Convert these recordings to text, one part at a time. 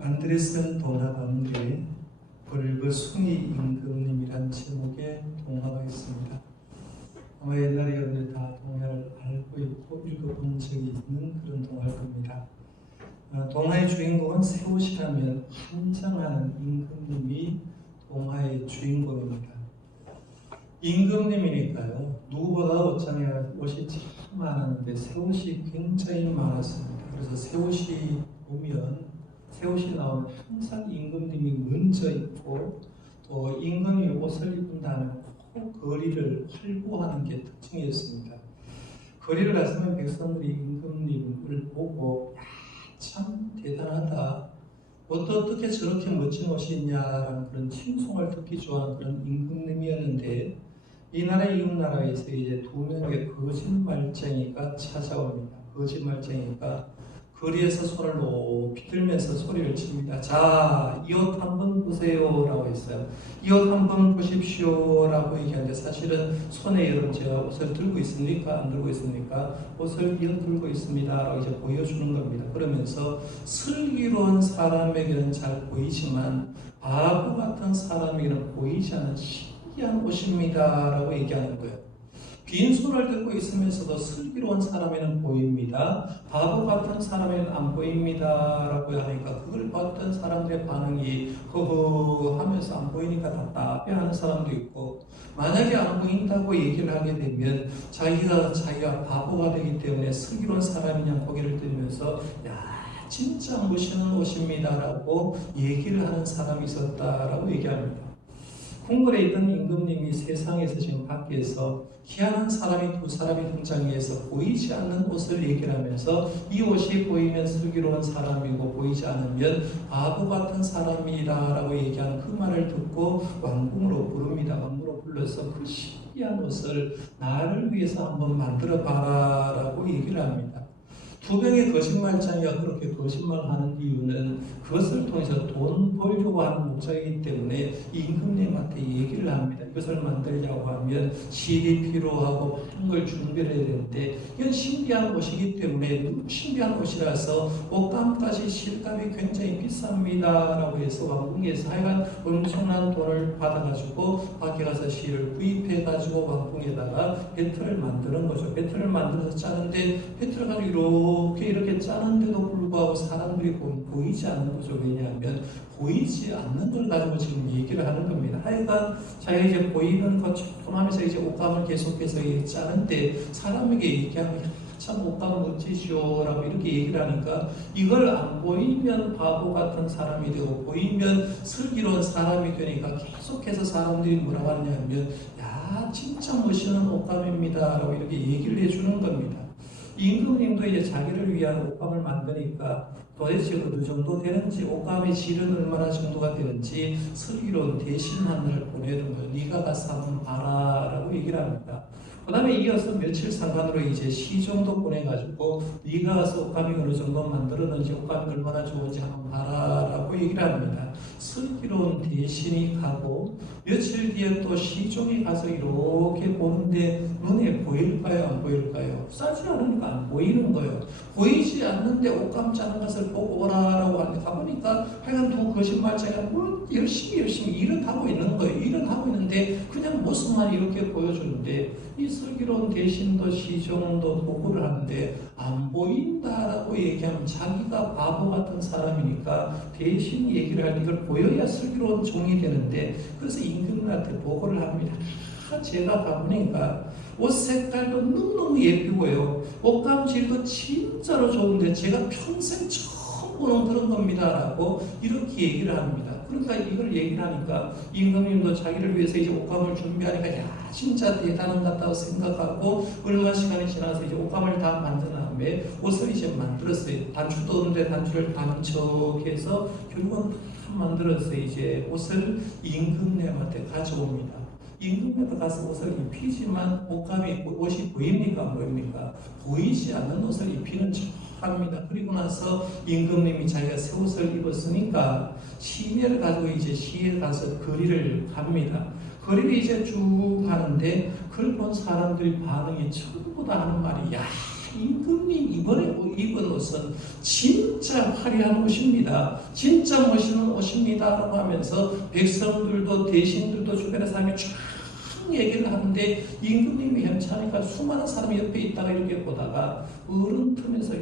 안드레슨 도나반드의 벌거숭이 임금님이란 제목의 동화가 있습니다. 아마 옛날에 여러분들 다 동화를 알고 있고 읽어본 적이 있는 그런 동화일 겁니다. 동화의 주인공은 새옷이라면 환장하는 임금님이 동화의 주인공입니다. 임금님이니까요, 누구보다 옷이 참 많았는데 새옷이 굉장히 많았습니다. 그래서 새옷이 나오면 항상 임금님이 먼저 입고, 또 임금이 옷을 입은 다음에 꼭 거리를 활보하는 게 특징이었습니다. 거리를 갔으면 백성들이 임금님을 보고 참 대단하다, 어떻게 저렇게 멋진 옷이 있냐라는 그런 칭송을 듣기 좋아하는 그런 임금님이었는데, 이 나라 이웃 나라에서 이제 두 명의 거짓말쟁이가 찾아옵니다. 거짓말쟁이가 거리에서 손을 높이 들면서 소리를 칩니다. 자, 이 옷 한번 보세요 라고 했어요. 이 옷 한번 보십시오 라고 얘기하는데, 사실은 손에 여러분 제가 옷을 들고 있습니까? 안 들고 있습니까? 옷을 들고 있습니다 라고 이제 보여주는 겁니다. 그러면서 슬기로운 사람에게는 잘 보이지만 바보 같은 사람에게는 보이지 않는 신기한 옷입니다 라고 얘기하는 거예요. 빈손을 들고 있으면서도 슬기로운 사람에는 보입니다, 바보 같은 사람에는 안 보입니다 라고 하니까, 그걸 봤던 사람들의 반응이 허허 하면서 안 보이니까 답답해하는 사람도 있고, 만약에 안 보인다고 얘기를 하게 되면 자기가 바보가 되기 때문에 슬기로운 사람이냐 고개를 들면서 야 진짜 멋있는 옷입니다 라고 얘기를 하는 사람이 있었다라고 얘기합니다. 궁궐에 있던 임금님이 세상에서 지금 밖에서 희한한 사람이 두 사람이 등장해서 보이지 않는 옷을 얘기를 하면서, 이 옷이 보이면 슬기로운 사람이고 보이지 않으면 바보 같은 사람이라고 얘기하는 그 말을 듣고 왕궁으로 부릅니다. 왕궁으로 불러서 그 신기한 옷을 나를 위해서 한번 만들어 봐라 라고 얘기를 합니다. 두 명의 거짓말쟁이가 그렇게 거짓말하는 이유는 그것을 통해서 돈 벌려고 하는 목적이기 때문에 임금님한테 얘기를 합니다. 이것을 만들려고 하면 실이 필요하고 많은 걸 준비를 해야 되는데, 이건 신비한 옷이기 때문에, 신비한 옷이라서 옷감까지 실값이 굉장히 비쌉니다 라고 해서 왕궁에서 하여간 엄청난 돈을 받아가지고 밖에 가서 실을 구입해가지고 왕궁에다가 배틀을 만드는 거죠. 배틀을 만들어서 짜는데, 배틀을 가지고 이렇게 짜는데도 불구하고 사람들이 보이지 않는 거죠. 왜냐하면 보이지 않는 걸 가지고 지금 얘기를 하는 겁니다. 하여간 자기가 이제 보이는 것 조금 하면서 이제 옷감을 계속해서 짜는데, 사람에게 얘기하면 참 옷감 멋지시오 라고 이렇게 얘기를 하니까, 이걸 안 보이면 바보 같은 사람이 되고 보이면 슬기로운 사람이 되니까 계속해서 사람들이 뭐라고 하냐면 야 진짜 멋있는 옷감입니다 라고 이렇게 얘기를 해주는 겁니다. 임금님도 이제 자기를 위한 옷감을 만드니까 도대체 어느 정도 되는지, 옷감의 질은 얼마나 정도가 되는지 슬기로운 대신하늘을 보내는 거예요. 네가 가서 한번 봐라 라고 얘기를 합니다. 그 다음에 이어서 며칠 상간으로 이제 시종도 보내가지고 네가 가서 옷감이 어느 정도 만들었는지, 옷감이 얼마나 좋은지 한번 봐라 라고 얘기를 합니다. 슬기로운 대신이 가고 며칠 뒤에 또 시종이 가서 이렇게 보는데 눈에 보일까요? 안 보일까요? 싸지 않으니까 안 보이는 거예요. 보이지 않는데 옷감 짜는 것을 보고 오라라고 하는데, 가보니까 하여간 두 거짓말쟁이가 뭐 열심히 일은 하고 있는 거예요. 일은 하고 있는데 그냥 모습만 이렇게 보여주는데, 이 슬기로운 대신도 시종도 보고를 하는데 안 보인다라고 얘기하면 자기가 바보 같은 사람이니까 대신 얘기를 할 때 이걸 보여야 슬기로운 종이 되는데, 그래서 임금님한테 보고를 합니다. 제가 가보니까 옷 색깔도 너무너무 예쁘고요, 옷감질도 진짜로 좋은데 제가 평생 처음 보는 그런 겁니다 라고 이렇게 얘기를 합니다. 그러니까 이걸 얘기를 하니까 임금님도 자기를 위해서 이제 옷감을 준비하니까 야 진짜 대단한 것 같다고 생각하고, 얼마 시간이 지나서 이제 옷감을 다 만든 다음에 옷을 이제 만들었어요. 단추도 없는데 단추를 다는 척해서 결국은 다 만들어서 이제 옷을 임금님한테 가져옵니다. 임금님한테 가서 옷을 입히지만 옷이 보입니까? 안 보입니까? 보이지 않는 옷을 입히는 척합니다. 그리고 나서 임금님이 자기가 새 옷을 입었으니까 시내를 가지고 이제 시에 가서 거리를 갑니다. 거리를 이제 쭉 가는데, 그걸 본 사람들이 반응이 전부 다 하는 말이 야 임금님 이번에 입은 옷은 진짜 화려한 옷입니다. 진짜 멋있는 옷입니다. 라고 하면서 백성들도 대신들도 주변의 사람이 쫙 얘기를 하는데 임금님이 헤엄치니까 수많은 사람이 옆에 있다가 이렇게 보다가 어른 틈에서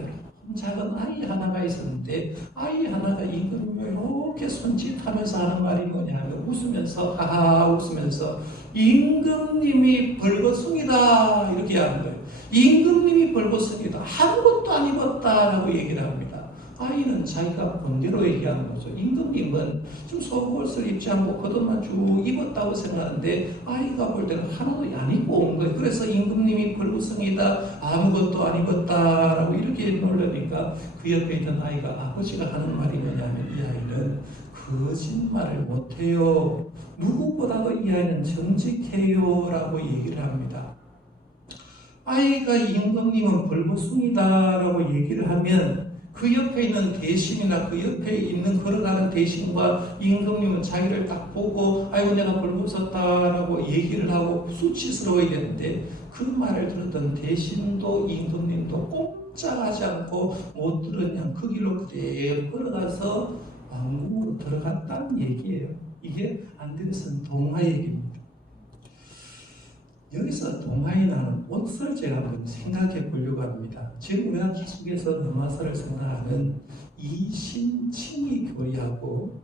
작은 아이 하나가 있었는데 아이 하나가 임금님을 이렇게 손짓하면서 하는 말이 뭐냐면 웃으면서 하하 웃으면서 임금님이 벌거숭이다 이렇게 하는 거예요. 임금님이 벌거숭이다 아무것도 안 입었다라고 얘기를 합니다. 아이는 자기가 본대로 얘기하는 거죠. 임금님은 좀 속옷을 입지 않고 겉옷만 쭉 입었다고 생각하는데 아이가 볼 때는 하나도 안 입고 온 거예요. 그래서 임금님이 벌거숭이다 아무것도 안 입었다라고 이렇게 놀라니까 그 옆에 있던 아이가 아버지가 하는 말이 뭐냐면 이 아이는 거짓말을 못해요. 누구보다도 이 아이는 정직해요 라고 얘기를 합니다. 아이가 임금님은 벌거숭이다라고 얘기를 하면 그 옆에 있는 대신이나 그 옆에 있는 걸어가는 대신과 임금님은 자기를 딱 보고 아이고 내가 벌거벗었다라고 얘기를 하고 수치스러워야 되는데 그 말을 들었던 대신도 임금님도 꼼짝하지 않고 못 들었냐 그 길로 그대로 걸어가서 왕궁으로 들어갔다는 얘기예요. 이게 안데르센 동화 얘기입니다. 여기서 동화에 나오는 옷을 제가 한번 생각해 보려고 합니다. 지금 우리가 계속해서 넘어서를 생각하는 이신칭의 교리하고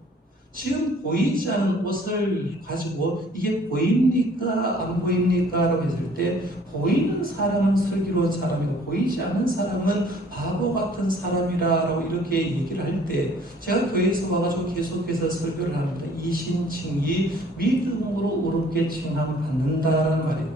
지금 보이지 않는 옷을 가지고 이게 보입니까? 안 보입니까? 라고 했을 때 보이는 사람은 슬기로운 사람이고 보이지 않는 사람은 바보 같은 사람이라고 이렇게 얘기를 할 때 제가 교회에서 와가지고 계속해서 설교를 합니다. 이신칭의 믿음으로 의롭게 칭함받는다라는 말이에요.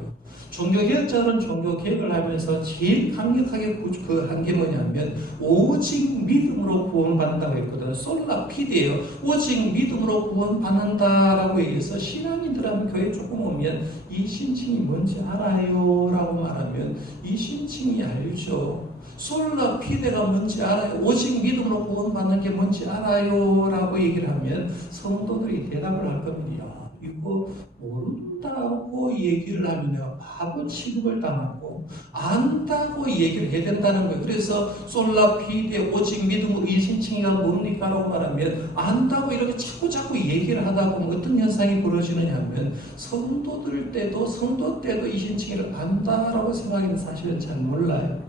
종교개혁자는 종교개혁을 하면서 제일 강력하게 그 한 게 뭐냐면 오직 믿음으로 구원받는다고 했거든요. 솔라 피드예요. 오직 믿음으로 구원받는다라고 얘기해서 신앙인들하고 교회 조금 오면 이 신칭이 뭔지 알아요? 라고 말하면 이 신칭이 알죠. 솔라 피데가 뭔지 알아요? 오직 믿음으로 구원받는 게 뭔지 알아요? 라고 얘기를 하면 성도들이 대답을 할 겁니다. 이거 모른다고 얘기를 하면 내가 바보 취급을 당하고 안다고 얘기를 해야 된다는 거예요. 그래서 솔라 피데 오직 믿음으로 이신칭이가 뭡니까? 라고 말하면 안다고 이렇게 자꾸 얘기를 하다 보면 어떤 현상이 벌어지느냐 하면 성도 때도 이신칭이를 안다라고 생각하는 사실은 잘 몰라요.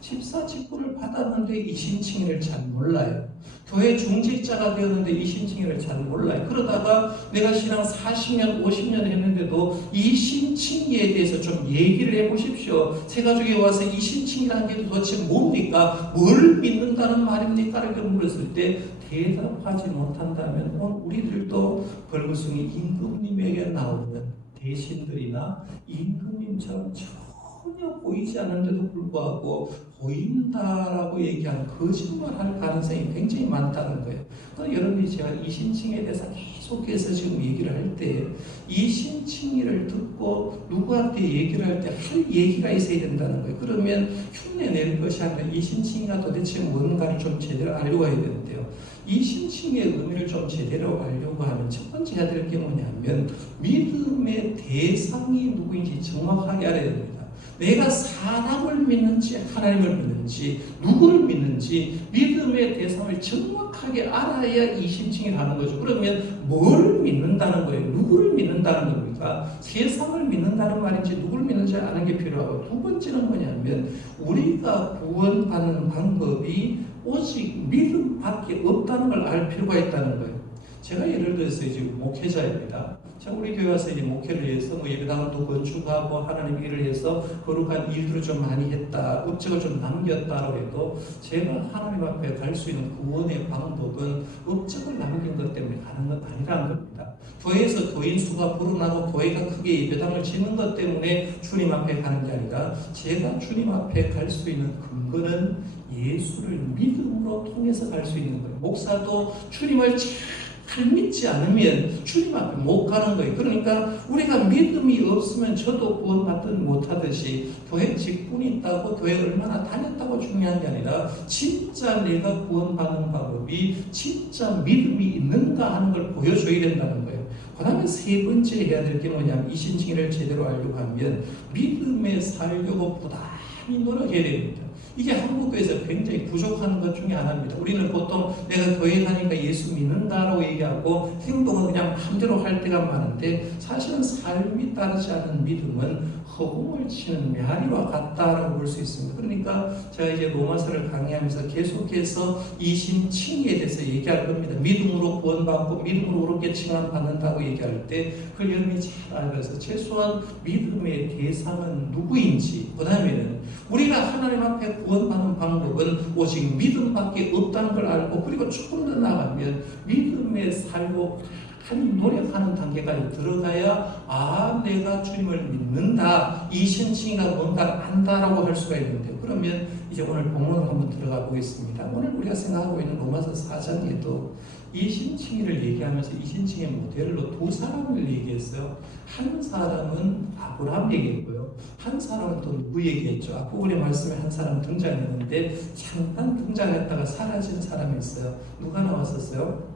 집사 직분을 받았는데 이신칭의를 잘 몰라요. 교회 중직자가 되었는데 이신칭의를 잘 몰라요. 그러다가 내가 신앙 40년, 50년 했는데도 이신칭의에 대해서 좀 얘기를 해보십시오. 새가족에 와서 이신칭이라는 게 도대체 뭡니까? 뭘 믿는다는 말입니까? 이렇게 물었을 때 대답하지 못한다면 우리들도 벌거숭이 임금님에게 나오는 대신들이나 임금님처럼 전혀 보이지 않는데도 불구하고 보인다라고 얘기하는 거짓말할 가능성이 굉장히 많다는 거예요. 여러분이 제가 이신칭에 대해서 계속해서 지금 얘기를 할 때 이신칭의를 듣고 누구한테 얘기를 할 때 할 얘기가 있어야 된다는 거예요. 그러면 흉내 낼 것이 아니라 이신칭의가 도대체 뭔가를 좀 제대로 알려고 해야 되는데요. 이신칭의 의미를 좀 제대로 알려고 하면 첫 번째 해야 될 게 뭐냐면 믿음의 대상이 누구인지 정확하게 알아야 됩니다. 내가 사람을 믿는지 하나님을 믿는지 누구를 믿는지 믿음의 대상을 정확하게 알아야 이신칭을 하는 거죠. 그러면 뭘 믿는다는 거예요? 누구를 믿는다는 겁니까? 세상을 믿는다는 말인지 누구를 믿는지 아는 게 필요하고 두 번째는 뭐냐면 우리가 구원받는 방법이 오직 믿음밖에 없다는 걸 알 필요가 있다는 거예요. 제가 예를 들어서 지금 목회자입니다. 제가 우리 교회 와서 이제 목회를 해서 예배당도 건축하고 하나님 일을 해서 거룩한 일들을 좀 많이 했다, 업적을 좀 남겼다고 해도 제가 하나님 앞에 갈 수 있는 구원의 방법은 업적을 남긴 것 때문에 가는 건 아니라는 겁니다. 교회에서 교인 수가 불어나고 교회가 크게 예배당을 짓는 것 때문에 주님 앞에 가는 게 아니라 제가 주님 앞에 갈 수 있는 근거는 예수를 믿음으로 통해서 갈 수 있는 거예요. 목사도 주님을 잘 믿지 않으면 주님 앞에 못 가는 거예요. 그러니까 우리가 믿음이 없으면 저도 구원받든 못하듯이 교회 직분이 있다고 교회 얼마나 다녔다고 중요한 게 아니라 진짜 내가 구원받는 방법이 진짜 믿음이 있는가 하는 걸 보여줘야 된다는 거예요. 그 다음에 세 번째 해야 될 게 뭐냐면 이신칭의를 제대로 알려고 하면 믿음에 살려고 부단히 노력해야 됩니다. 이게 한국교회에서 굉장히 부족한 것 중에 하나입니다. 우리는 보통 내가 교회 다니니까 예수 믿는다라고 얘기하고 행동은 그냥 마음대로 할 때가 많은데 사실은 삶이 따르지 않은 믿음은 허공을 치는 메아리와 같다라고 볼 수 있습니다. 그러니까 제가 이제 로마서를 강의하면서 계속해서 이심칭의에 대해서 얘기할 겁니다. 믿음으로 구원받고 믿음으로 그렇게 칭함받는다고 얘기할 때 그걸 여러분이 잘 알아서 최소한 믿음의 대상은 누구인지, 그 다음에는 우리가 하나님 앞에 구원받는 방법은 오직 믿음밖에 없다는 걸 알고, 그리고 조금 더 나아가면 믿음의 삶으로 하나님 노력하는 단계까지 들어가야 내가 주님을 믿는다, 이심칭의가 뭔가 안다라고 할 수가 있는데, 그러면 이제 오늘 본문으로 한번 들어가 보겠습니다. 오늘 우리가 생각하고 있는 로마서 4장에도 이심칭의를 얘기하면서 이심칭의 모델로 두 사람을 얘기했어요. 한 사람은 아브라함 얘기했고요, 한 사람은 또 누구 얘기했죠? 앞부분의 말씀에 한 사람 등장했는데 잠깐 등장했다가 사라진 사람이 있어요. 누가 나왔었어요?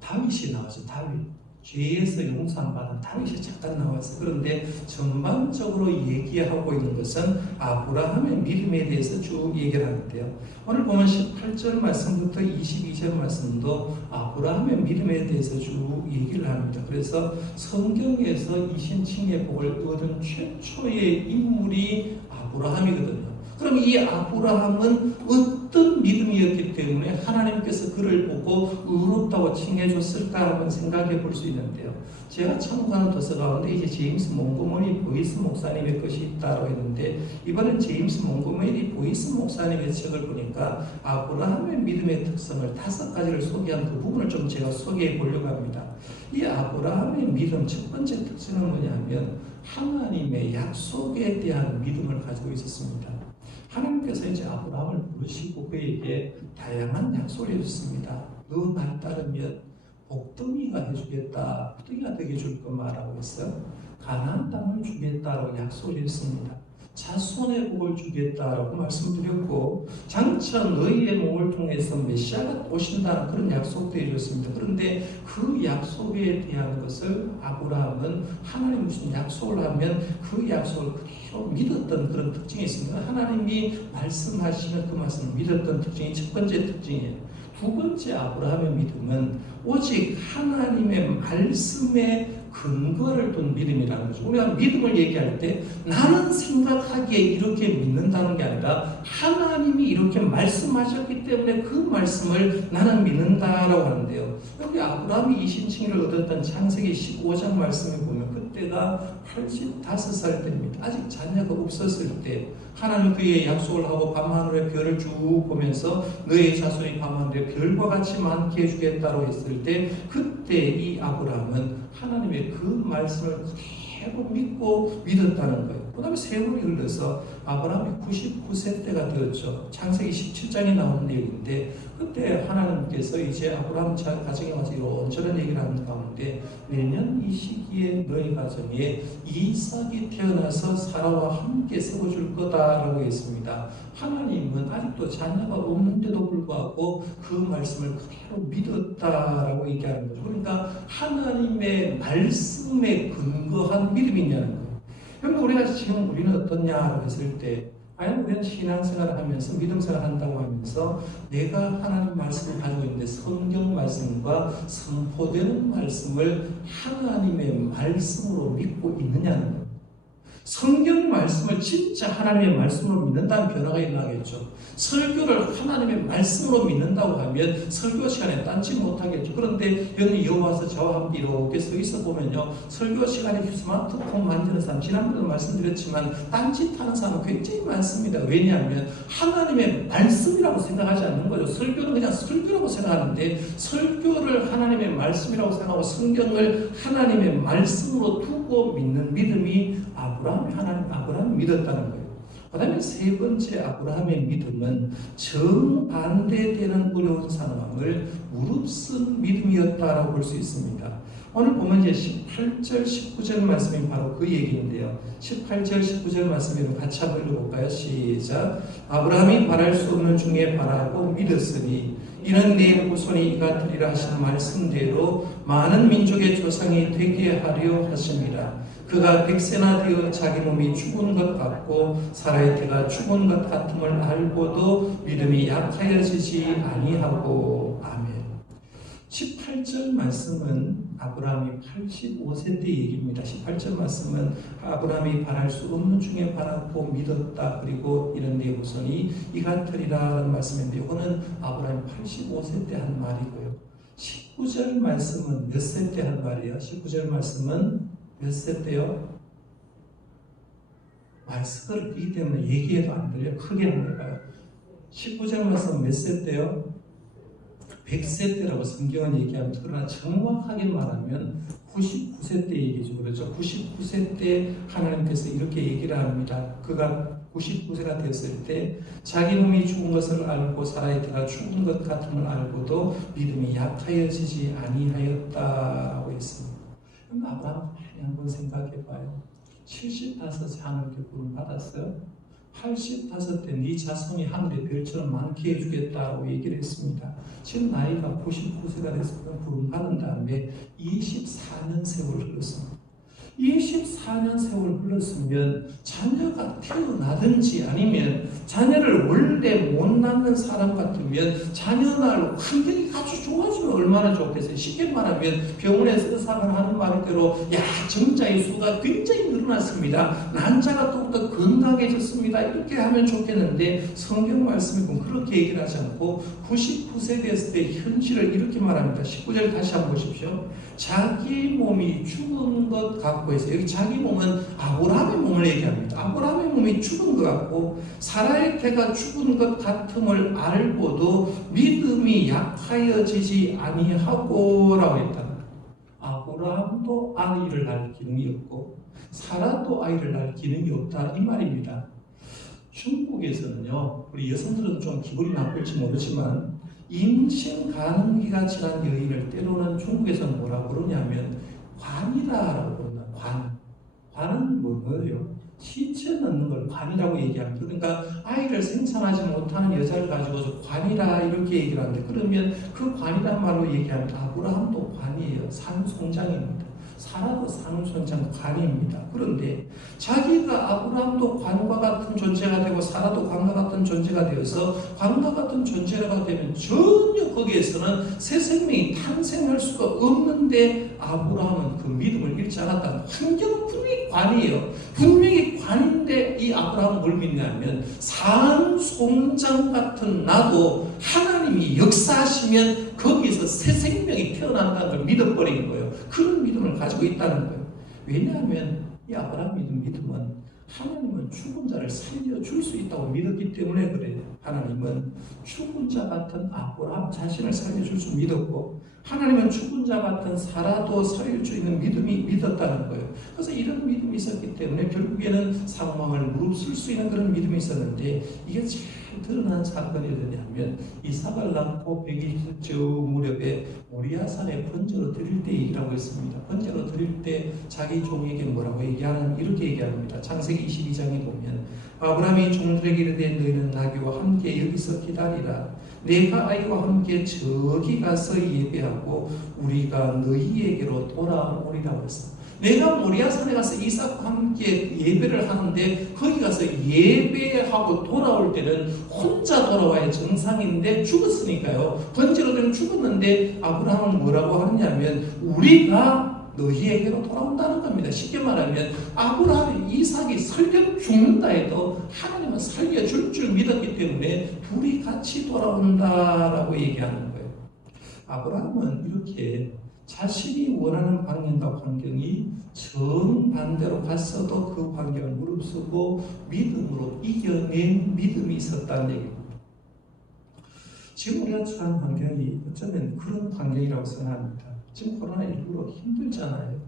다윗이 나왔죠. 다윗. 죄에서 용서받은 다윗이 잠깐 나왔어요. 그런데 전반적으로 얘기하고 있는 것은 아브라함의 믿음에 대해서 쭉 얘기를 하는데요. 오늘 보면 18절 말씀부터 22절 말씀도 아브라함의 믿음에 대해서 쭉 얘기를 합니다. 그래서 성경에서 이심칭의 복을 얻은 최초의 인물이 아브라함이거든요. 그럼 이 아브라함은 어떤 믿음이었기 때문에 하나님께서 그를 보고 의롭다고 칭해줬을까라고 생각해 볼 수 있는데요. 제가 참고하는 도서 가운데 이제 제임스 몽고머리 보이스 목사님의 것이 있다고 했는데, 이번엔 제임스 몽고머리 보이스 목사님의 책을 보니까 아브라함의 믿음의 특성을 5가지를 소개한 그 부분을 좀 제가 소개해 보려고 합니다. 이 아브라함의 믿음 첫 번째 특징은 뭐냐면 하나님의 약속에 대한 믿음을 가지고 있었습니다. 하나님께서 이제 아브라함을 부르시고 그에게 다양한 약속을 해줬습니다. 너 날 따르면 복덩이가 해주겠다, 복덩이가 되게 줄 것마라고 했어요. 가나안 땅을 주겠다라고 약속을 했습니다. 자손의 복을 주겠다라고 말씀드렸고, 장차 너희의 몸을 통해서 메시아가 오신다는 그런 약속도 해줬습니다. 그런데 그 약속에 대한 것을 아브라함은 하나님이 무슨 약속을 하면 그 약속을 그대로 믿었던 그런 특징이 있습니다. 하나님이 말씀하시면 그 말씀을 믿었던 특징이 첫 번째 특징이에요. 두 번째 아브라함의 믿음은 오직 하나님의 말씀에 근거를 둔 믿음이라는 거죠. 우리가 믿음을 얘기할 때 나는 생각하기에 이렇게 믿는다는 게 아니라 하나님이 이렇게 말씀하셨기 때문에 그 말씀을 나는 믿는다라고 하는데요. 여기 아브라함이 이심칭의를 얻었던 창세기 15장 말씀에 보면 그때가 85살 때입니다. 아직 자녀가 없었을 때 하나님 그의 약속을 하고 밤하늘의 별을 쭉 보면서 너의 자손이 밤하늘의 별과 같이 많게 해주겠다고 했을 때 그때 이 아브라함은 하나님의 그 말씀을 그대로 믿고 믿었다는 거예요. 그 다음에 세월이 흘러서 아브라함이 99세 때가 되었죠. 창세기 17장에 나오는 내용인데 그때 하나님께서 이제 아브라함 가정에 와서 이런저런 얘기를 하는 가운데 내년 이 시기에 너희 가정에 이삭이 태어나서 사라와 함께 세워줄 거다라고 했습니다. 하나님은 아직도 자녀가 없는데도 불구하고 그 말씀을 그대로 믿었다라고 얘기하는 거죠. 그러니까 하나님의 말씀에 근거한 믿음이냐는 거예요. 그런데 우리가 지금 우리는 어떻냐라고 했을 때 과연 우리는 신앙생활을 하면서 믿음생활을 한다고 하면서 내가 하나님 말씀을 가지고 있는데 성경 말씀과 선포되는 말씀을 하나님의 말씀으로 믿고 있느냐는 거예요. 성경 말씀을 진짜 하나님의 말씀으로 믿는다는 변화가 일어나겠죠. 설교를 하나님의 말씀으로 믿는다고 하면 설교 시간에 딴지 못하겠죠. 그런데 여러분이 여호와서 저와 함께 이렇게 서 있어 보면요, 설교 시간에 스마트폰 만지는 사람, 지난번에도 말씀드렸지만 딴짓하는 사람은 굉장히 많습니다. 왜냐하면 하나님의 말씀이라고 생각하지 않는 거죠. 설교는 그냥 설교라고 생각하는데 설교를 하나님의 말씀이라고 생각하고 성경을 하나님의 말씀으로 두고 믿는 믿음이 아브라함이 믿었다는 거예요. 그 다음에 세 번째 아브라함의 믿음은 정반대되는 어려운 상황을 무릅쓴 믿음이었다라고 볼 수 있습니다. 오늘 보면 이제 18절, 19절 말씀이 바로 그 얘기인데요. 18절, 19절 말씀으로 같이 한번 읽어볼까요? 시작. 아브라함이 바랄 수 없는 중에 바라고 믿었으니 이는 내 후손이 이가 되리라 하신 말씀대로 많은 민족의 조상이 되게 하려 하심이라. 그가 100세나 되어 자기 몸이 죽은 것 같고 사라의 때가 죽은 것 같음을 알고도 믿음이 약하여지지 아니하고. 아멘. 18절 말씀은 아브라함이 85세 때 얘기입니다. 18절 말씀은 아브라함이 바랄 수 없는 중에 바랐고 믿었다. 그리고 이런 데 보서니 이같으리라는 말씀인데 이거는 아브라함이 85세 때 한 말이고요. 19절 말씀은 몇 세 때 한 말이에요? 19절 말씀은 몇 세 때요? 말씀을 끼기 때문에 얘기해도 안 들려요. 크게 한번 해봐요. 19절 말씀 몇 세 때요? 100세 때라고 성경은 얘기합니다. 그러나 정확하게 말하면 99세 때 얘기죠. 그렇죠? 99세 때 하나님께서 이렇게 얘기를 합니다. 그가 99세가 됐을 때 자기 몸이 죽은 것을 알고 사라의 때가 죽은 것 같음을 알고도 믿음이 약하여지지 아니하였다라고 했습니다. 그럼 아브라함 많이 한번 생각해봐요. 75세 하늘께 부름 받았어요. 85때 네 자손이 하늘의 별처럼 많게 해주겠다고 얘기를 했습니다. 지금 나이가 99세가 됐을 때 부름 받은 다음에 24년 세월을 흘렀습니다. 24년 세월 흘렀으면 자녀가 태어나든지 아니면 자녀를 원래 못 낳는 사람 같으면 자녀 날 환경이 아주 좋아지면 얼마나 좋겠어요. 쉽게 말하면 병원에서 의사가 하는 말대로 정자의 수가 굉장히 늘어났습니다. 난자가 더욱더 건강해졌습니다. 이렇게 하면 좋겠는데 성경 말씀이 그렇게 얘기를 하지 않고 99세 됐을 때 현실을 이렇게 말합니다. 19절 다시 한번 보십시오. 자기 몸이 죽은 것 같고 해서 여기 자기 몸은 아브라함의 몸을 얘기합니다. 아브라함의 몸이 죽은 것 같고 사라의 태가 죽은 것 같음을 알고도 믿음이 약하여지지 아니하고 라고 했다. 아브라함도 아이를 낳을 기능이 없고 사라도 아이를 낳을 기능이 없다 이 말입니다. 중국에서는요, 우리 여성들은 좀 기분이 나쁠지 모르지만 임신 가능기가 지난 여인을 때로는 중국에서는 뭐라고 그러냐면 관이다라고 그런다. 관은 뭐예요? 시체 넣는 걸 관이라고 얘기합니다. 그러니까 아이를 생산하지 못하는 여자를 가지고서 관이라 이렇게 얘기를 하는데 그러면 그 관이란 말로 얘기하면 아브라함도 관이에요. 산송장입니다. 사라도 산송장 관입니다. 그런데 자기가 아브라함도 관과 같은 존재가 되고 사라도 관과 같은 존재가 되어서 관과 같은 존재가 되면 전혀 거기에서는 새 생명이 탄생할 수가 없는데 아브라함은 그 믿음을 잃지 않았다. 환경은 분명히 관이에요. 분명히 관인데 이 아브라함은 뭘 믿냐면 산송장 같은 나도 하나님이 역사하시면 거기에서 새 생명이 태어난다는 걸 믿어버린 거예요. 그런 믿음을 가지고 있다는 거예요. 왜냐하면 이 아브라함 믿음은 하나님은 죽은 자를 살려줄 수 있다고 믿었기 때문에 그래요. 하나님은 죽은 자 같은 아브라함 자신을 살려줄 수 믿었고 하나님은 죽은 자 같은 사라도 살릴 수 있는 믿음이 믿었다는 거예요. 그래서 이런 믿음이 있었기 때문에 결국에는 상황을 무릅쓸 수 있는 그런 믿음이 있었는데 이게 잘 드러난 사건이 어디냐면 이삭을 낳고 120주 무렵에 모리아산에 번제로 드릴 때 얘기라고 했습니다. 번제로 드릴 때 자기 종에게 뭐라고 얘기하는 이렇게 얘기합니다. 창세기 22장에 보면 아브라함이 종들에게 이르되 너희는 나귀와 함께 여기서 기다리라. 내가 아이와 함께 저기 가서 예배하고 우리가 너희에게로 돌아오리라고 했어. 내가 모리아산에 가서 이삭과 함께 예배를 하는데 거기 가서 예배하고 돌아올 때는 혼자 돌아와야 정상인데 죽었으니까요. 번제로 되면 죽었는데 아브라함은 뭐라고 하냐면 우리가 너희에게로 돌아온다는 겁니다. 쉽게 말하면 아브라함이 이삭이 설령 죽는다 해도 하나님은 살려줄 줄 믿었기 때문에 둘이 같이 돌아온다라고 얘기하는 거예요. 아브라함은 이렇게 자신이 원하는 방향과 환경이 정반대로 갔어도 그 환경을 무릅쓰고 믿음으로 이겨낸 믿음이 있었다는 얘기입니다. 지금 우리가 처한 환경이 어쩌면 그런 환경이라고 생각합니다. 지금 코로나19로 힘들잖아요.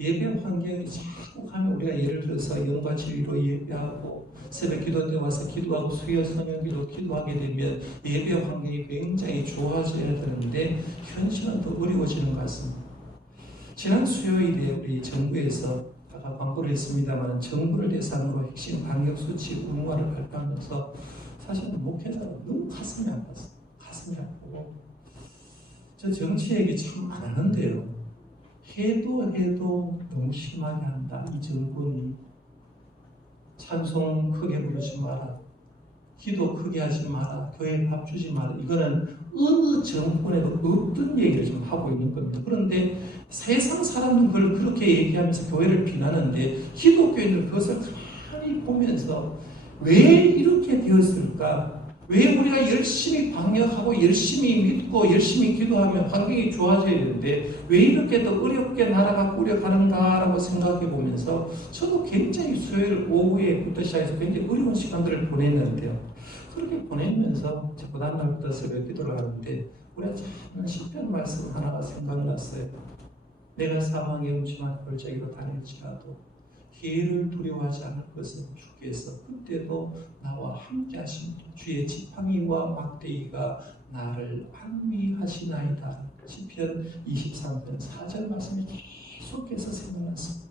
예배 환경이 자꾸 가면 우리가 예를 들어서 영과 진리로 예배하고 새벽 기도 때 와서 기도하고 수요 성령기도 기도하게 되면 예배 환경이 굉장히 좋아져야 되는데 현실은 더 어려워지는 것 같습니다. 지난 수요일에 우리 정부에서 아까 광고를 했습니다만 정부를 대상으로 핵심 방역수칙 의무화를 발표하면서 사실 목회자가 너무 가슴이 아팠어요. 가슴이 아프고 저 정치 얘기 참 안 하는데요. 해도 너무 심하게 한다. 이 정권이 찬송 크게 부르지 마라. 기도 크게 하지 마라. 교회 밥 주지 마라. 이거는 어느 정권에도 없던 얘기를 지금 하고 있는 겁니다. 그런데 세상 사람은 그걸 그렇게 얘기하면서 교회를 비난하는데 기독교인들은 그것을 가만히 보면서 왜 이렇게 되었을까? 왜 우리가 열심히 방역하고 열심히 믿고 열심히 기도하면 환경이 좋아져야 되는데 왜 이렇게 더 어렵게 나라가 꾸려가는가라고 생각해 보면서 저도 굉장히 수요일 오후에부터 시작해서 굉장히 어려운 시간들을 보냈는데요. 그렇게 보내면서 그 다음날부터 새벽 기도를 하는데 우리가 참 시편 말씀 하나가 생각났어요. 내가 사망의 음침한 골짜기로 다닐지라도 해를 두려워하지 않을 것은 주께서 그때도 나와 함께 하신 주의 지팡이와 막대기가 나를 안위하시나이다. 시편 23편 4절 말씀이 계속해서 생각났습니다.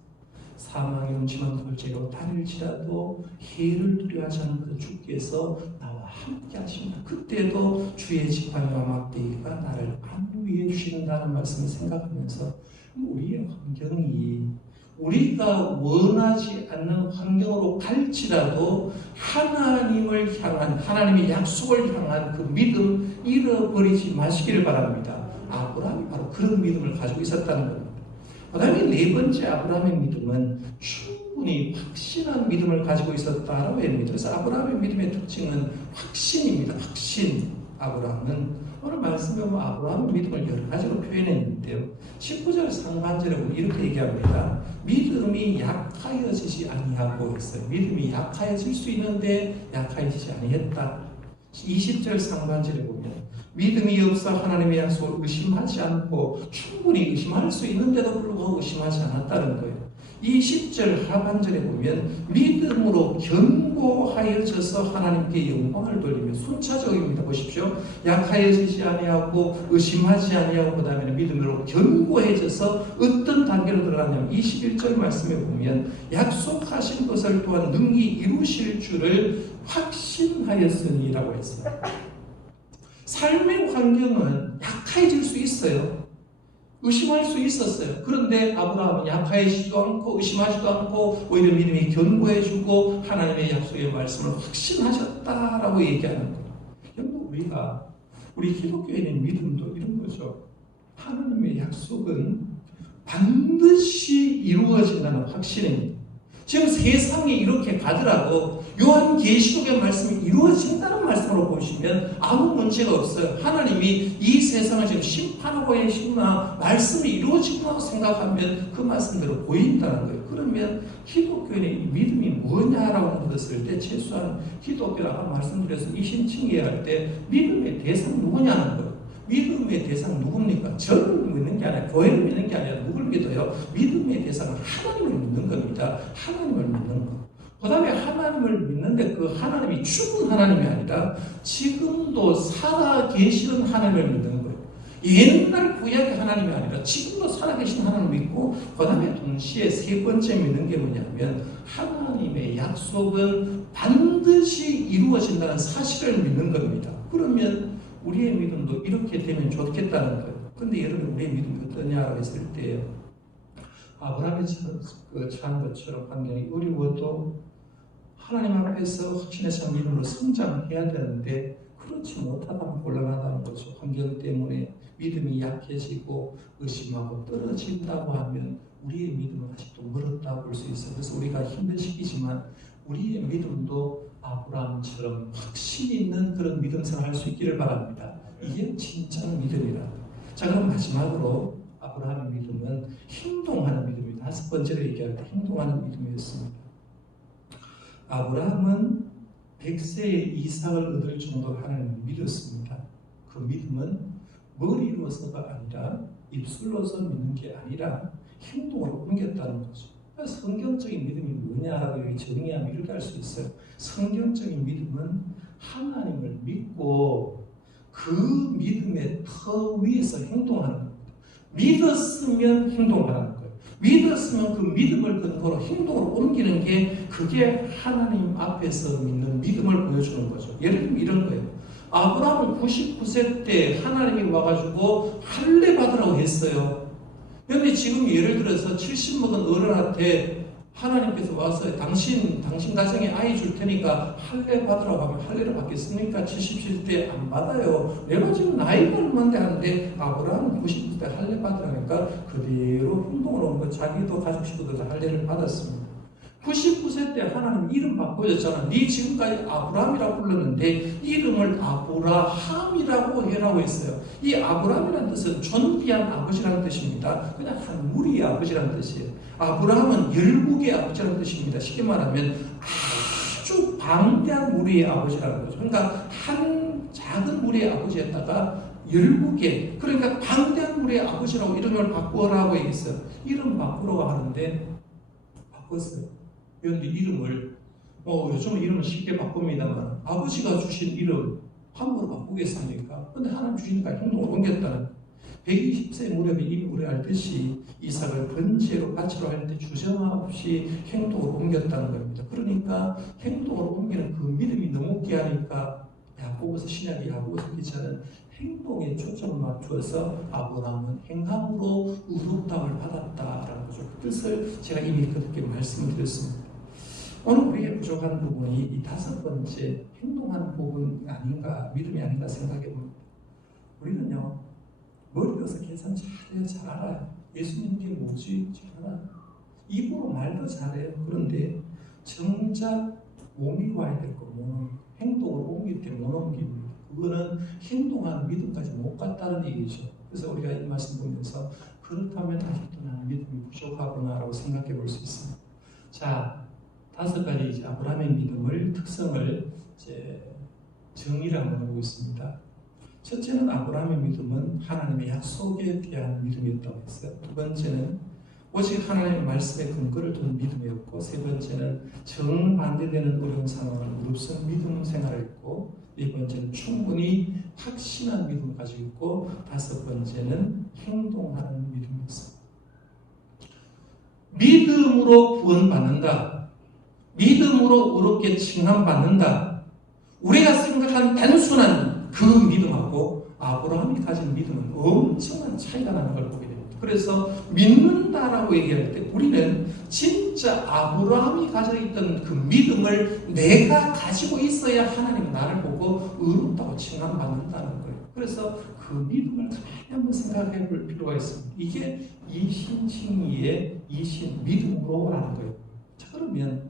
사망의 음침한 골짜기로 다닐지라도 해를 두려워하지 않을 것은 주께서 나와 함께 하십니다. 그때도 주의 지팡이와 막대기가 나를 안위해 주신다는 말씀을 생각하면서 우리의 환경이 우리가 원하지 않는 환경으로 갈지라도 하나님을 향한 하나님의 약속을 향한 그 믿음 잃어버리지 마시기를 바랍니다. 아브라함이 바로 그런 믿음을 가지고 있었다는 겁니다. 그 다음에 네 번째 아브라함의 믿음은 충분히 확신한 믿음을 가지고 있었다라고 합니다. 그래서 아브라함의 믿음의 특징은 확신입니다. 확신. 아브라함은 오늘 말씀에 보면 아브라함의 믿음을 여러 가지로 표현했는데요. 19절 상반절에 보면 이렇게 얘기합니다. 믿음이 약하여지지 아니하고 있어요. 믿음이 약하여질 수 있는데 약하여지지 아니했다. 20절 상반절에 보면 믿음이 없어 하나님의 약속을 의심하지 않고 충분히 의심할 수 있는데도 불구하고 의심하지 않았다는 거예요. 20절 하반절에 보면 믿음으로 견고하여져서 하나님께 영광을 돌리며 순차적입니다. 보십시오. 약하여지지 아니하고 의심하지 아니하고 그 다음에는 믿음으로 견고해져서 어떤 단계로 들어가냐면 21절 말씀에 보면 약속하신 것을 또한 능히 이루실 줄을 확신하였으니라고 했어요. 삶의 환경은 약해질 수 있어요. 의심할 수 있었어요. 그런데 아브라함은 약해지지도 않고 의심하지도 않고 오히려 믿음이 견고해지고 하나님의 약속의 말씀을 확신하셨다라고 얘기하는 거예요. 여러분 우리 기독교인의 믿음도 이런 거죠. 하나님의 약속은 반드시 이루어진다는 확신입니다. 지금 세상이 이렇게 가더라도 요한계시록의 말씀이 이루어진다는 말씀으로 보시면 아무 문제가 없어요. 하나님이 이 세상을 지금 심판하고 계시구나, 말씀이 이루어지구나 생각하면 그 말씀대로 보인다는 거예요. 그러면 기독교인의 믿음이 뭐냐라고 물었을 때 최소한 기독교라고 말씀드려서 이신칭의할 할 때 믿음의 대상 누구냐는 거예요. 믿음의 대상 누굽니까? 저를 믿는 게 아니라 교회를 믿는 게 아니라 누굴 믿어요? 믿음의 대상은 하나님을 믿는 겁니다. 하나님을 믿는 거. 그 다음에 하나님을 믿는데 그 하나님이 죽은 하나님이 아니라 지금도 살아 계시는 하나님을 믿는 거예요. 옛날 구약의 하나님이 아니라 지금도 살아 계신 하나님을 믿고 그 다음에 동시에 세 번째 믿는 게 뭐냐면 하나님의 약속은 반드시 이루어진다는 사실을 믿는 겁니다. 그러면 우리의 믿음도 이렇게 되면 좋겠다는 거예요. 그런데 여러분 우리의 믿음이 어떠냐고 했을 때 아브라함이 처한 것처럼 환경이 어려워도 하나님 앞에서 확신의 믿음으로 성장해야 되는데 그렇지 못하다면 곤란하다는 거죠. 환경 때문에 믿음이 약해지고 의심하고 떨어진다고 하면 우리의 믿음은 아직도 멀었다고 볼 수 있어요. 그래서 우리가 힘든 시기지만 우리의 믿음도 아브라함처럼 확신 있는 그런 믿음 생활을 할 수 있기를 바랍니다. 이게 진짜 믿음이라. 자, 그럼 마지막으로 아브라함의 믿음은 행동하는 믿음입니다. 다섯 번째로 얘기할 때 행동하는 믿음이었습니다. 아브라함은 100세의 이삭을 얻을 정도로 하나님을 믿었습니다. 그 믿음은 머리로서가 아니라 입술로서 믿는 게 아니라 행동으로 옮겼다는 거죠. 성경적인 믿음이 뭐냐라고 정의하면 이렇게 할 수 있어요. 성경적인 믿음은 하나님을 믿고 그 믿음의 터 위에서 행동하는 겁니다. 믿었으면 행동하는 거예요. 믿었으면 그 믿음을 근거로 행동으로 옮기는 게 그게 하나님 앞에서 믿는 믿음을 보여주는 거죠. 예를 들면 이런 거예요. 아브라함은 99세 때 하나님이 와가지고 할례 받으라고 했어요. 그런데 지금 예를 들어서 70 먹은 어른한테 하나님께서 와서 당신 가정에 아이 줄 테니까 할례 받으라고 하면 할례를 받겠습니까? 77대 안 받아요. 내가 지금 나이가 얼마인데 하는데 아브라함은 90대 할례 받으라니까 그대로 행동을 온 거. 자기도 가족 식구들도 할례를 받았습니다. 99세 때 하나님 이름 바꿔줬잖아. 네 지금까지 아브라함이라고 불렀는데 이름을 아브라함이라고 해라고 했어요. 이 아브라함이라는 뜻은 존귀한 아버지라는 뜻입니다. 그냥 한 무리의 아버지라는 뜻이에요. 아브라함은 열국의 아버지라는 뜻입니다. 쉽게 말하면 아주 방대한 무리의 아버지라는 거죠. 그러니까 한 작은 무리의 아버지였다가 열국의, 그러니까 방대한 무리의 아버지라고 이름을 바꾸라고 얘기했어요. 이름 바꾸라고 하는데 바꿨어요. 그런데 이름을 요즘은 이름을 쉽게 바꿉니다만 아버지가 주신 이름 함부로 바꾸겠습니까? 그런데 하나님 주시니까 행동을 옮겼다는 120세 무렵에 이미 우리 알듯이 이삭을 번제로 바치러 할 때 주저없이 행동을 옮겼다는 겁니다. 그러니까 행동을 옮기는 그 믿음이 너무 귀하니까 야고보서 신약의 야고보서 기자는 행동에 초점을 맞추어서 아브라함은 행함으로 의롭다움을 받았다라는 거죠. 그 뜻을 제가 이미 그렇게 말씀을 드렸습니다. 오늘 우리의 부족한 부분이 이 5번째 행동하는 부분이 아닌가, 믿음이 아닌가 생각해 봅니다. 우리는요, 머리로서 계산 잘해요. 잘 알아요. 예수님 게 뭐지? 잘 알아요. 입으로 말도 잘해요. 그런데 정작 몸이 와야 될 거, 몸은 행동으로 옮길 때 못 옮깁니다. 그거는 행동하는 믿음까지 못 갔다는 얘기죠. 그래서 우리가 이 말씀 보면서 그렇다면 아직도 나는 믿음이 부족하구나라고 생각해 볼 수 있습니다. 자, 5가지 이제 아브라함의 믿음을 특성을 이제 정의를 한번 해보고 있습니다. 첫째는 아브라함의 믿음은 하나님의 약속에 대한 믿음이었다고 했어요. 두 번째는 오직 하나님의 말씀에 근거를 둔 믿음이었고, 세 번째는 정반대되는 어려운 상황을 무릅쓴 믿음 생활을 했고, 네 번째는 충분히 확신한 믿음을 가지고 있고, 5번째는 행동하는 믿음이었습니다. 믿음으로 구원받는다. 믿음으로 의롭게 칭함받는다. 우리가 생각한 단순한 그 믿음하고 아브라함이 가진 믿음은 엄청난 차이가 나는 걸 보게 됩니다. 그래서 믿는다라고 얘기할 때 우리는 진짜 아브라함이 가지고 있던 그 믿음을 내가 가지고 있어야 하나님은 나를 보고 의롭다고 칭함받는다는 거예요. 그래서 그 믿음을 가만히 한번 생각해 볼 필요가 있습니다. 이게 이신칭의의 이신 믿음으로라는 거예요. 자, 그러면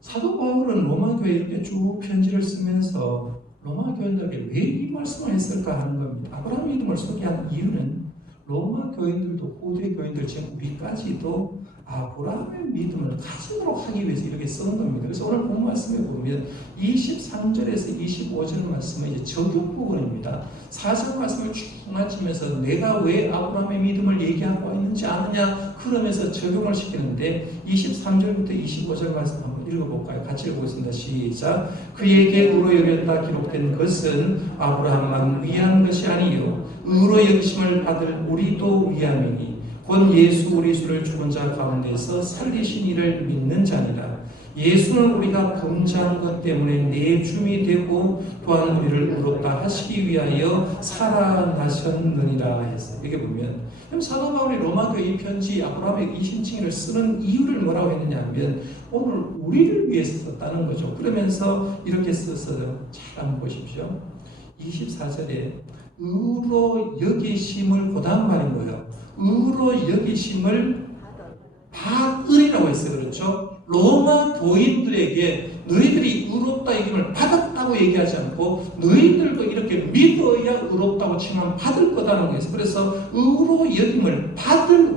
사도 바울은 로마 교회에 이렇게 쭉 편지를 쓰면서 로마 교인들에게 왜 이 말씀을 했을까 하는 겁니다. 아브라함 믿음을 소개한 이유는 로마 교인들도 후대 교인들 지금 우리까지도 아브라함의 믿음을 가지도록 하기 위해서 이렇게 쓰는 겁니다. 그래서 오늘 본 말씀에 보면 23절에서 25절 말씀은 이제 적용 부분입니다. 4절 말씀을 쭉 마치면서 내가 왜 아브라함의 믿음을 얘기하고 있는지 아느냐 그러면서 적용을 시키는데 23절부터 25절 말씀 한번 읽어볼까요? 같이 읽어보겠습니다. 시작. 그에게 의로 여겼다 기록된 것은 아브라함만 위한 것이 아니요 의로 여기심을 받을 우리도 위함이니 곧 예수 그리스도를 죽은 자 가운데서 살리신 이를 믿는 자니라. 예수는 우리가 범죄한 것 때문에 내줌이 되고 또한 우리를 의롭다 하시기 위하여 살아나셨느니라 해서 이렇게 보면 사도 바울이 로마교회 이 편지 아브라함의 이신칭의를 쓰는 이유를 뭐라고 했느냐 하면 오늘 우리를 위해서 썼다는 거죠. 그러면서 이렇게 썼어요. 잘 한번 보십시오. 24절에 의로 여기심을 그 다음 말인 거예요. 의로 여기심을 받으리라고 했어요. 그렇죠? 로마 교인들에게 너희들이 의롭다 여김을 받았다고 얘기하지 않고 너희들도 이렇게 믿어야 의롭다고 칭함 받을 거다는 거예요. 그래서 의로 여김을 받을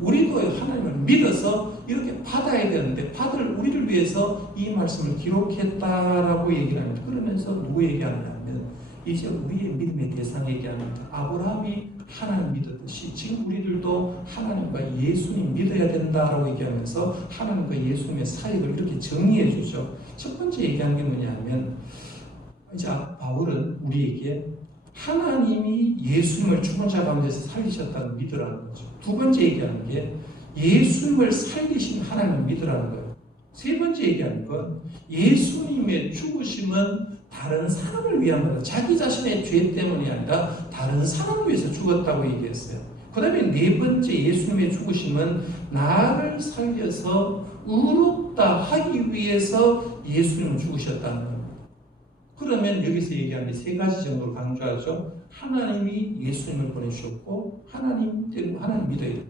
우리도 하나님을 믿어서 이렇게 받아야 되는데 받을 우리를 위해서 이 말씀을 기록했다라고 얘기를 합니다. 그러면서 누구 얘기하느냐 하면 이제 우리의 믿음의 대상 얘기합니다. 아브라함이 하나님 믿었듯이 지금 우리들도 하나님과 예수님 믿어야 된다라고 얘기하면서 하나님과 예수님의 사역을 이렇게 정리해 주죠. 첫 번째 얘기한 게 뭐냐면 이제 바울은 우리에게 하나님이 예수님을 죽은 자 가운데서 살리셨다는 믿으라는 거죠. 두 번째 얘기하는 게 예수님을 살리신 하나님을 믿으라는 거예요. 세 번째 얘기하는 건 예수님의 죽으심은 다른 사람을 위한 거다. 자기 자신의 죄 때문이 아니라 다른 사람을 위해서 죽었다고 얘기했어요. 그 그 다음에 네 번째 예수님의 죽으심은 나를 살려서 의롭다 하기 위해서 예수님은 죽으셨다는 겁니다. 그러면 여기서 얘기하는 세 가지 정도를 강조하죠. 하나님이 예수님을 보내주셨고 하나님 믿어야 된다.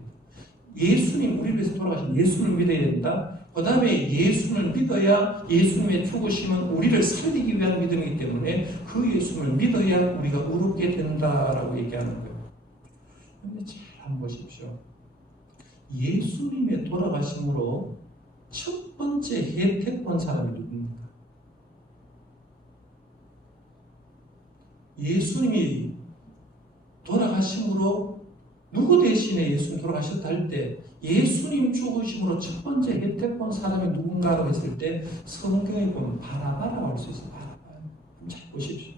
예수님, 우리를 위해서 돌아가신 예수를 믿어야 된다. 그 다음에 예수를 믿어야 예수님의 죽으심은 우리를 살리기 위한 믿음이기 때문에 그 예수를 믿어야 우리가 의롭게 된다라고 얘기하는 거예요. 근데 잘 한번 보십시오. 예수님의 돌아가심으로 첫 번째 혜택 본 사람이 누굽니까? 예수님이 돌아가심으로 누구 대신에 예수님 돌아가셨다 할 때 예수님 죽으심으로 첫 번째 혜택 본 사람이 누군가라고 했을 때 성경에 보면 바라바라고 할 수 있어요. 바라바. 잘 보십시오.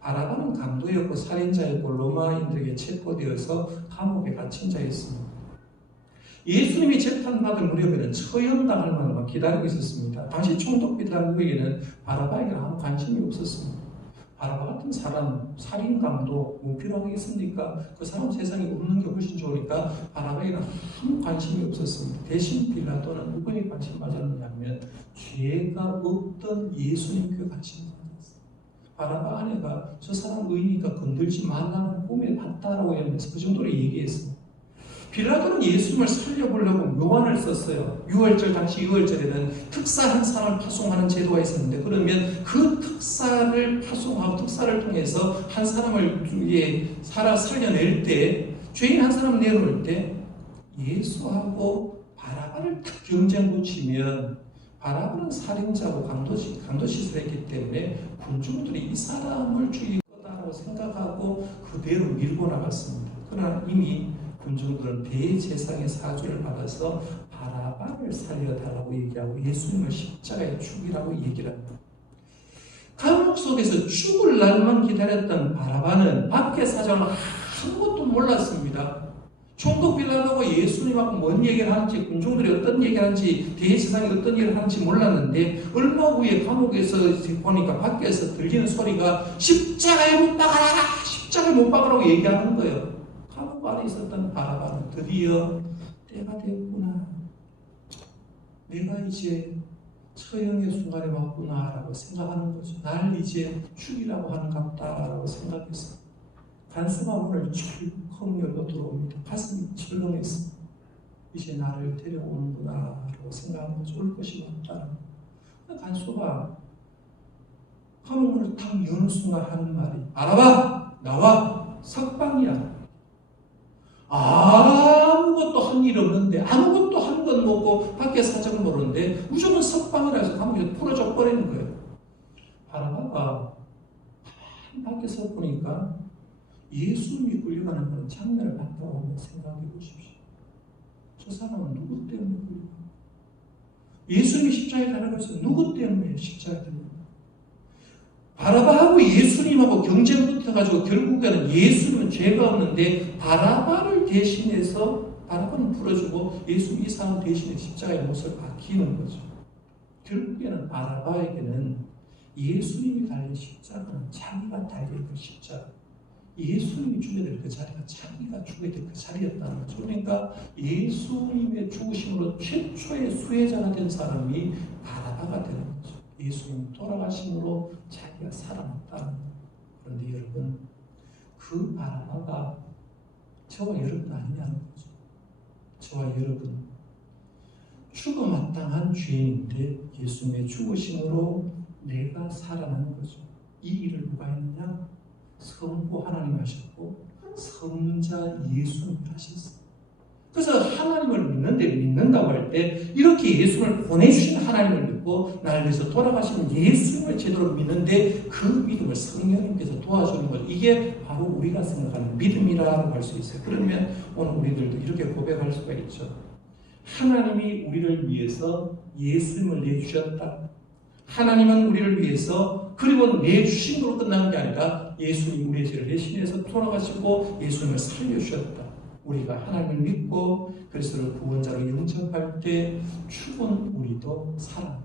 바라바는 강도였고 살인자였고 로마인들에게 체포되어서 감옥에 갇힌 자였습니다. 예수님이 재판받을 무렵에는 처형당할 만한 기다리고 있었습니다. 당시 총독비단에게는 바라바에게 아무 관심이 없었습니다. 바라바 같은 사람, 살인감도 뭐 필요하겠습니까? 그 사람 세상에 없는 게 훨씬 좋으니까 바라바에게는 아무 관심이 없었습니다. 대신 빌라도는 누구에게 관심 가졌느냐면 죄가 없던 예수님께 관심을 가졌어요. 바라바 아내가 저 사람 의니까 건들지 말라는 꿈에 봤다라고 하면서 그 정도로 얘기했습니다. 빌라도는 예수님을 살려보려고 묘안을 썼어요. 6월절, 당시 6월절에는 특사한 사람을 파송하는 제도가 있었는데, 그러면 그 특사를 파송하고 특사를 통해서 한 사람을 살려낼 때, 죄인 한 사람을 내놓을 때 예수하고 바라바를 딱 경쟁 붙이면 바라바는 살인자고 강도짓을 했기 때문에 군중들이 이 사람을 죽일 거다라고 생각하고 그대로 밀고 나갔습니다. 그러나 이미 군중들은 대제사장의 사주를 받아서 바라바를 살려달라고 얘기하고 예수님을 십자가에 죽이라고 얘기를 합니다. 감옥 속에서 죽을 날만 기다렸던 바라바는 밖의 사정을 아무것도 몰랐습니다. 총독 빌라도가 예수님하고 뭔 얘기를 하는지, 군중들이 어떤 얘기를 하는지, 대제사장이 어떤 얘기를 하는지 몰랐는데 얼마 후에 감옥에서 보니까 밖에서 들리는 소리가 십자가에 못 박아라! 십자가에 못 박으라고 얘기하는 거예요. 감옥 안에 있었던 바라바는 드디어 때가 됐구나. 내가 이제 처형의 순간에 왔구나라고 생각하는 거죠. 날 이제 죽이라고 하는 것 같다라고 생각했어요. 간수가 문을 철컹 열고 들어옵니다. 가슴이 철렁했어. 이제 나를 데려오는구나라고 생각하는 거죠. 올 것이 왔다. 간수가 감옥 문을 탁 여는 순간 하는 말이, 바라바 나와, 석방이야. 아무것도 한 일 없는데, 아무것도 한 건 뭐고 밖에 사정을 모르는데 무조건 석방이라 해서 감옥에 풀어줘 버리는 거예요. 바라바가 밖에서 보니까 예수님이 끌려가는 그런 장면을 봤다고 한번 생각해 보십시오. 저 사람은 누구 때문에 끌려가? 예수님이 십자가에 달아가서 누구 때문에 십자가에 달려가? 바라바하고 예수님하고 경쟁 붙어가지고 결국에는 예수님은 죄가 없는데 바라바를 대신해서 바라바는 풀어주고 예수님 이 사람 대신에 십자가의 못을 박히는 거죠. 결국에는 바라바에게는 예수님이 달린 십자가는 자기가 달린 그 십자가, 예수님이 죽어야 될 그 자리가 자기가 죽어야 될 그 자리였다는 거죠. 그러니까 예수님의 죽으심으로 최초의 수혜자가 된 사람이 바라바가 되는 거죠. 예수님 돌아가심으로 자기가 살아났다는 거예요. 그런데 여러분, 그 바라바가 저와 여러분 아니냐는 거죠. 저와 여러분, 죽어 마땅한 죄인인데 예수님의 죽으심으로 내가 살아나는 거죠. 이 일을 누가 했느냐? 성부 하나님 하셨고 성자 예수님 하셨어요. 그래서 하나님을 믿는다고 할 때 이렇게 예수님을 보내주신 하나님을 믿고 나를 위해서 돌아가신 예수님을 제대로 믿는데 그 믿음을 성령님께서 도와주는 것, 이게 바로 우리가 생각하는 믿음이라고 할 수 있어요. 그러면 오늘 우리들도 이렇게 고백할 수가 있죠. 하나님이 우리를 위해서 예수님을 내주셨다. 하나님은 우리를 위해서, 그리고 내주신 것으로 끝나는 게 아니라 예수님 우리의 죄를 대신해서 돌아가시고 예수님을 살려주셨다. 우리가 하나님을 믿고 그리스도를 구원자로 영접할 때 죽은 우리도 살아난다.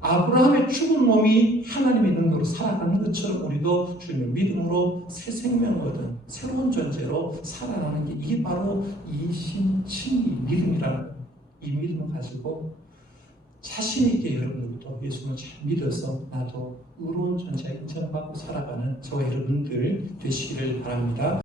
아브라함의 죽은 몸이 하나님의 능력으로 살아가는 것처럼 우리도 주님의 믿음으로 새 생명을 얻은 새로운 존재로 살아가는 게 이게 바로 이신칭의 믿음이라는 거예요. 이 믿음을 가지고 자신 있게 여러분들도 예수님을 잘 믿어서 나도 의로운 존재 인정받고 살아가는 저와 여러분들 되시기를 바랍니다.